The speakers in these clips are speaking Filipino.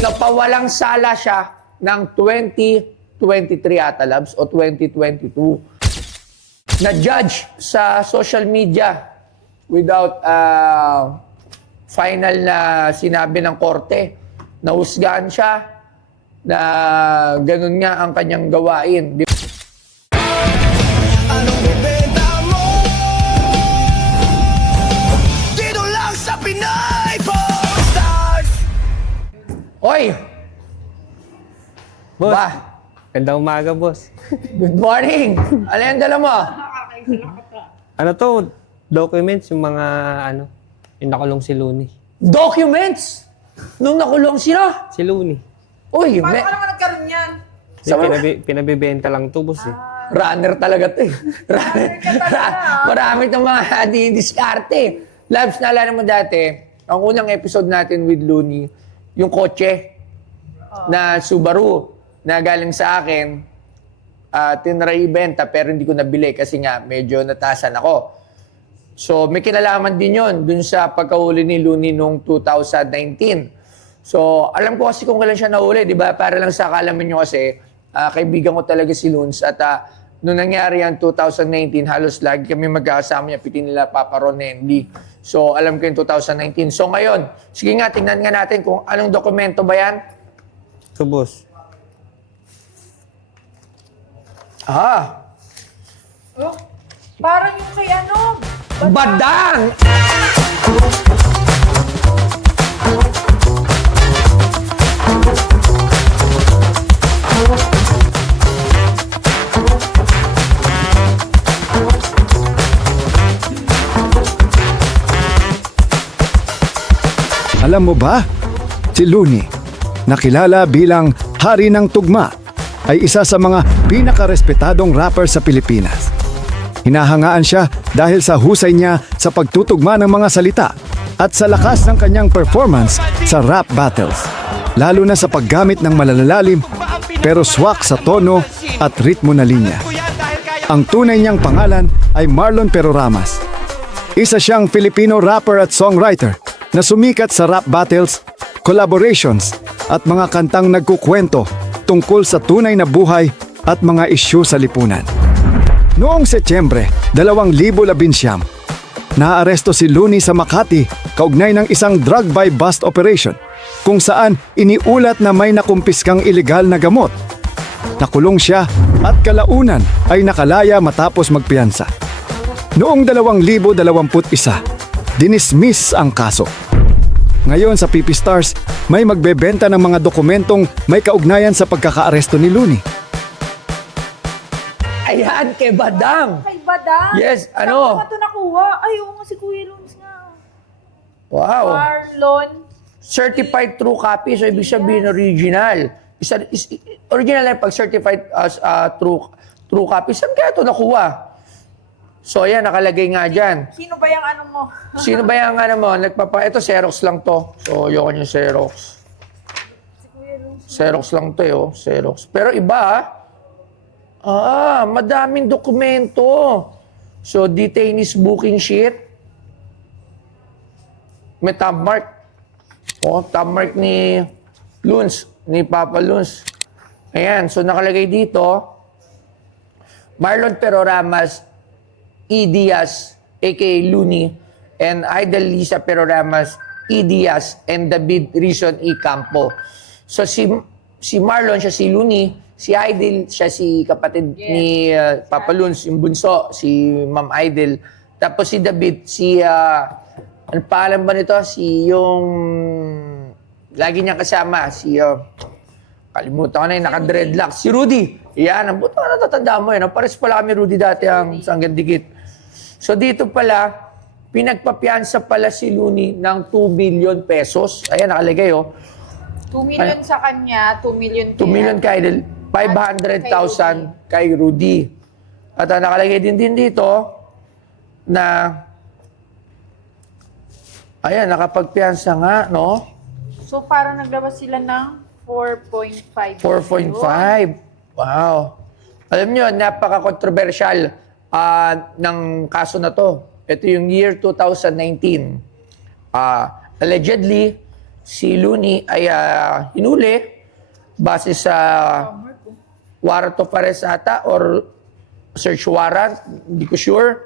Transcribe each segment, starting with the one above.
napawalang sala siya ng 2023 ata, Labs, o 2022. Na-judge sa social media without final na sinabi ng korte. Nahusgahan siya na ganun nga ang kanyang gawain. Anong bebenta mo? Dito lang sa Pinay Stars. Oy! Boss, Ba? gandang umaga, boss. Good morning! Ano yung dala mo? Ano to? Documents, yung mga, yung nakulong si Looney. Documents! Nung nakulong sila? Si Looney. Uy, Paano ka naman nagkaroon yan? Pinabibenta lang to, boss eh. runner talaga to eh. Marami itong mga di-diskarte. Labs, naalala mo dati, ang unang episode natin with Looney, yung kotse na Subaru na galing sa akin, tinry ibenta pero hindi ko nabili kasi nga medyo natasan ako. So may kinalaman din yon dun sa pagkahuli ni Looney noong 2019. So alam ko kasi kung kailan siya nahuli, di ba? Para lang sa kalaman nyo kasi, kaibigan ko talaga si Loons at nung nangyari yan 2019, halos lagi kami magkakasama niya, piti nila Papa Ron Andy. So alam ko yung 2019. So ngayon, sige nga, tingnan nga natin kung anong dokumento ba yan. So, boss. Oh, parang yung kay ano? Badang! Alam mo ba? Si Looney, nakilala bilang Hari ng Tugma, ay isa sa mga pinakarespetadong rapper sa Pilipinas. Hinahangaan siya dahil sa husay niya sa pagtutugma ng mga salita at sa lakas ng kanyang performance sa rap battles, lalo na sa paggamit ng malalalim pero swak sa tono at ritmo na linya. Ang tunay niyang pangalan ay Marlon Peroramas. Isa siyang Filipino rapper at songwriter na sumikat sa rap battles, collaborations at mga kantang nagkukwento tungkol sa tunay na buhay at mga isyu sa lipunan. Noong Setyembre 2019, naaresto si Looney sa Makati kaugnay ng isang drug buy bust operation kung saan iniulat na may nakumpiskang ilegal na gamot. Nakulong siya at kalaunan ay nakalaya matapos magpiyansa. Noong 2021, dinismiss ang kaso. Ngayon sa PP Stars, may magbebenta ng mga dokumentong may kaugnayan sa pagkakaaresto ni Looney. Ayan, kay Badang! Kay Badang? Yes, Saan ano? mo ito nakuha? Ay, oo nga si Kuya Loons nga. Wow! Marlon. Certified true copy, so ibig sabihin original. Original na pag certified as true copy. Saan kaya ito nakuha? So ayan, nakalagay nga dyan. Sino ba yung ano mo? Sino ba yung ano mo? Ito, Xerox lang to. So, ayoko yung Xerox. Si Kuya Loons. Xerox lang to eh, Xerox. Pero iba madaming dokumento. So, detainees booking sheet. May thumb mark. Thumb mark ni Loons, ni Papa Loons. Ayan, so nakalagay dito, Marlon Peroramas, E. Diaz, a.k.a. Looney, and Idol Lisa Peroramas, E. Diaz, and David Rizon E. Campo. So si Marlon, siya si Looney, si Idol, siya si kapatid ni Papa Loons, yung bunso, si Ma'am Idol. Tapos si David, ano pangalan ba nito? Si yung lagi niyang kasama, kalimutan ko na yung naka-dreadlock, si Rudy. Yan, ang buto na natatanda mo yun. Pares pala kami Rudy dati ang sanggan dikit. So dito pala, pinagpapiansa pala si Looney ng 2 million pesos. Ayan, nakalagay 2 million sa kanya, 2 million 2 million kay Idol, 500,000 kay Rudy. At nakalagay din dito na, ayan, nakapagpiansa nga, no? So parang naglabas sila ng 4.5. 4.5. Wow. Alam nyo, napaka-controversial ng kaso na to. Ito yung year 2019. Allegedly, si Looney ay hinuli base sa warrant of arrest ata or search warrant, hindi ko sure.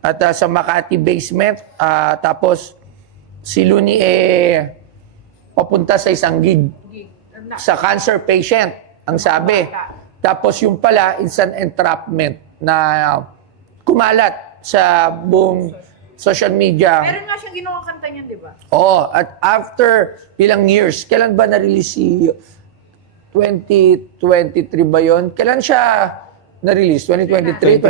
At sa Makati basement, tapos si Looney papunta sa isang gig sa cancer patient, ang sabi. Tapos yung pala, it's an entrapment na kumalat sa buong social media. Meron nga siyang ginawang kanta niyan, di ba? Oo, at after ilang years, kailan ba na-release si 2023 ba yon? Kailan siya na-release? 2023,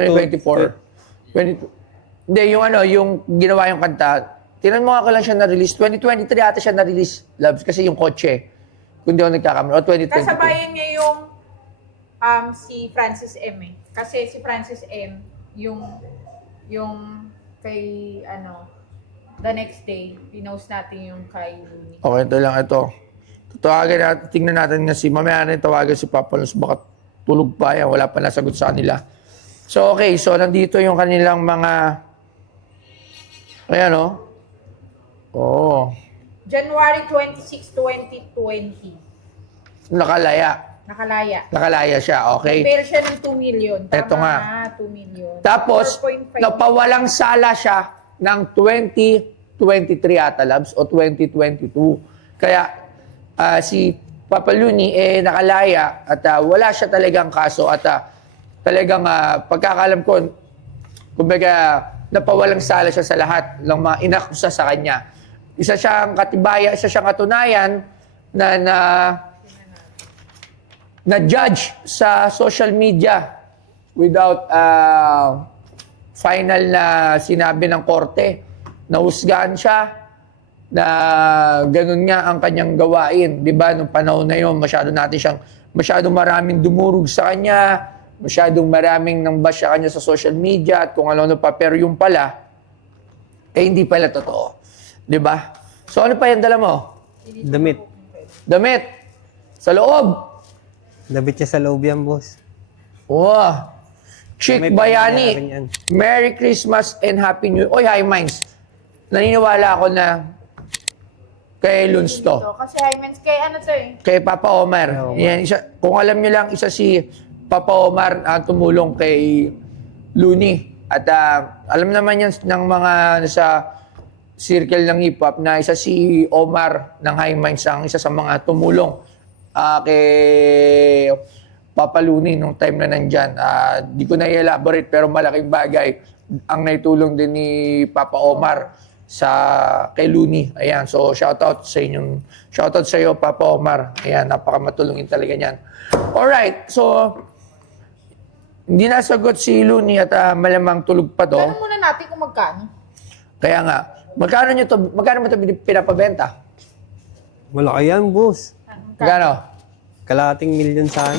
2024? Hindi, yung ginawa yung kanta. Tinan mo nga kailan siya na-release. 2023 ata siya na-release, Labs, kasi yung kotse. Kung di ako nagkakamali. O 2022. Kasabayan niya yung si Francis M. eh. Kasi si Francis M. yung kay the next day, pinost natin yung kay Looney. Okay, ito lang ito. Tatawagan natin, tingnan natin nga mamaya na tawagan si Papa Lons, baka tulog pa yan, wala pa nasagot sa kanila. So okay, so nandito yung kanilang mga, ayan o. Oo. January 26, 2020. Nakalaya. Nakalaya Siya, okay. Pero siya ng 2 million. Tama Eto nga. na, 2 million. Tapos, 4.5 napawalang sala siya ng 2023 ata, Labs, o 2022. Kaya, si Papa Looney, nakalaya at wala siya talagang kaso at talagang pagkakalam ko, kumbaga, napawalang sala siya sa lahat ng mga inakusa sa kanya. Isa siyang katibayan, isa siyang katunayan na judge sa social media without final na sinabi ng korte. Nahusgahan siya na ganun nga ang kanyang gawain. Di ba? Nung panahon na yun, masyadong maraming dumurog sa kanya, masyadong maraming nang bash sa kanya sa social media at kung ano pa. Pero yung pala, hindi pala totoo. Di ba? So ano pa yung dala mo? Damit. Sa loob. Dabit siya sa loob yan, boss. Wow. Chick May Bayani. pangyayari yan. Merry Christmas and Happy New Year. Oy, High Minds. Naniniwala ako na kay Luns to. Kasi Hyman's kay to eh. Kay Papa Omar. Kay Omar. Yan, kung alam nyo lang, isa si Papa Omar ang tumulong kay Looney. At alam naman yan ng mga nasa circle ng hip-hop na isa si Omar ng High Minds ang isa sa mga tumulong kay Papa Looney nung time na nandyan. Di ko na i-elaborate pero malaking bagay ang naitulong din ni Papa Omar kay Looney. Ayan, so shoutout sa iyo Papa Omar. Ayan, napakamatulungin talaga niyan. Alright, so hindi nasagot si Looney at malamang tulog pa to. Tanong muna natin kung magkano. Kaya nga, magkano mo ito pinapabenta? Malaki yan, boss. Magkano? Kalahating milyon sana.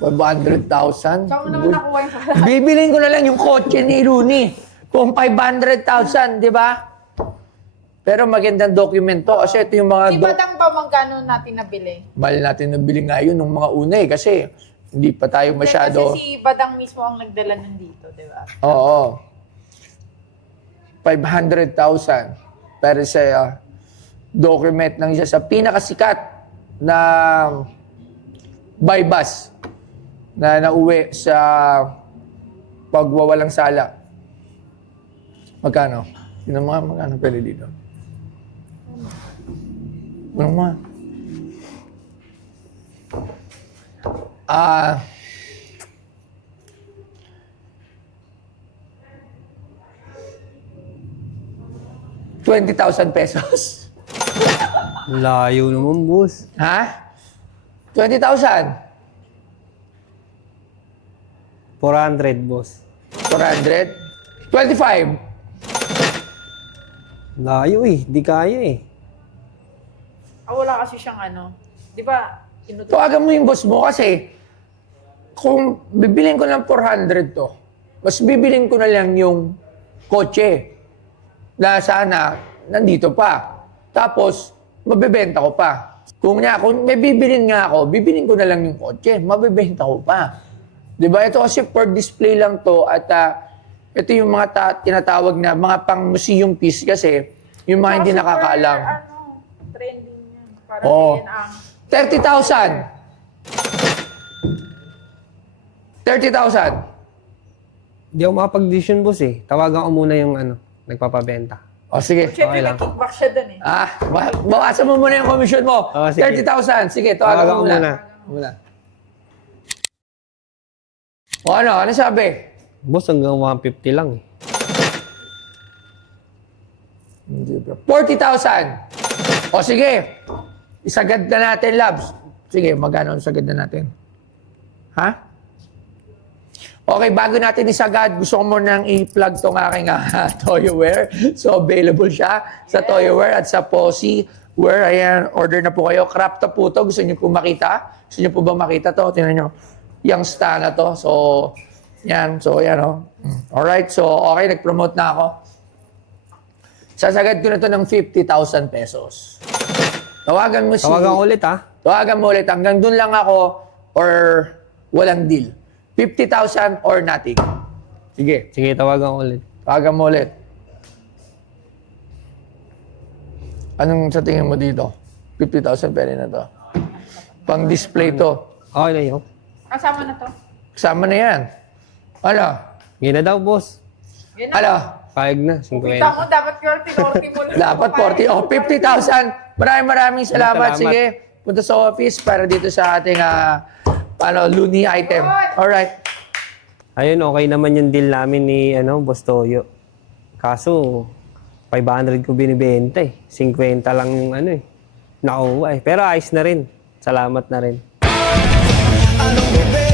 500,000? Saan mo naman nakuha yung sala? Bibilin ko na lang yung kotse ni Looney. Kung 500,000, di ba? Pero magandang dokumento kasi ito yung mga... Si Badang ba magkano natin nabili? Mahal natin nabili nga yun nung mga una kasi hindi pa tayo masyado... Kasi si Badang mismo ang nagdala nandito, di ba? Oo. 500,000 para sa document ng isa sa pinakasikat na by bus na nauwi sa pagwawalang sala. Magkano? Yun mga magkano pwede dito? Ano mga? ₱20,000 pesos. Layo naman, boss. Ha? 20,000? 400, boss. 400? 25? Layo eh. Di kaya eh. Wala kasi siyang di ba? Tawagan mo yung boss mo kasi kung bibilin ko ng 400 to, mas bibilin ko na lang yung kotse na sana nandito pa. Tapos, mabebenta ko pa. Kung may bibilin nga ako, bibilin ko na lang yung kotse, mabebenta ko pa. Diba? Ito kasi for display lang to at ito yung mga tinatawag na mga pang museum piece kasi yung mga hindi nakakaalam. Para Oo. yun ang... 30,000. 30,000. Hindi ako makapag-decision, boss eh. Tawagan ko muna yung nagpapabenta. O sige. Siyempre, Okay lang. may kickback siya dun eh. Bawasan mo muna yung commission mo. Oo, sige. 30,000. Sige, tawagan Tawagan mo ko muna. muna. O ano sabi? Boss, hanggang 150 lang eh. 40,000. O sige. Isagad na natin, Labs. Sige, magkano isagad na natin? Ha? Okay, bago natin isagad, gusto ko munang i-plug tong aking Toyoware. So, available siya sa Toyoware at sa Posi. Where, ayan, order na po kayo. Crop top po to. Gusto niyo po makita? Gusto niyo po ba makita to? Tingnan niyo. Yung stand na to. So, yan. So, yan, oh. Alright. So, okay. Nag-promote na ako. Sasagad ko na to ng 50,000 pesos. Tawagan mo si... Tawagan ko ulit, ha? Tawagan mo ulit. Hanggang dun lang ako or walang deal. 50,000 or nothing. Sige. Sige, tawagan ko ulit. Tawagan mo ulit. Anong sa tingin mo dito? 50,000 pwede na to. Pang-display to. Okay na yun. Kasama na to. Kasama na yan. Ano? Ngayon na daw, boss. Yun Ano? Payag na, 50. Kita mo, dapat 40 mo. Dapat 40. Oh, 50,000. Maraming salamat. Salamat. Sige. Punta sa office para dito sa ating Looney item. Alright. Ayun, okay naman yung deal namin ni Boss Toyo. Kaso, 500 ko binibenta eh. 50 lang yung nakuha eh. Pero ayos na rin. Salamat na rin. Anong bebe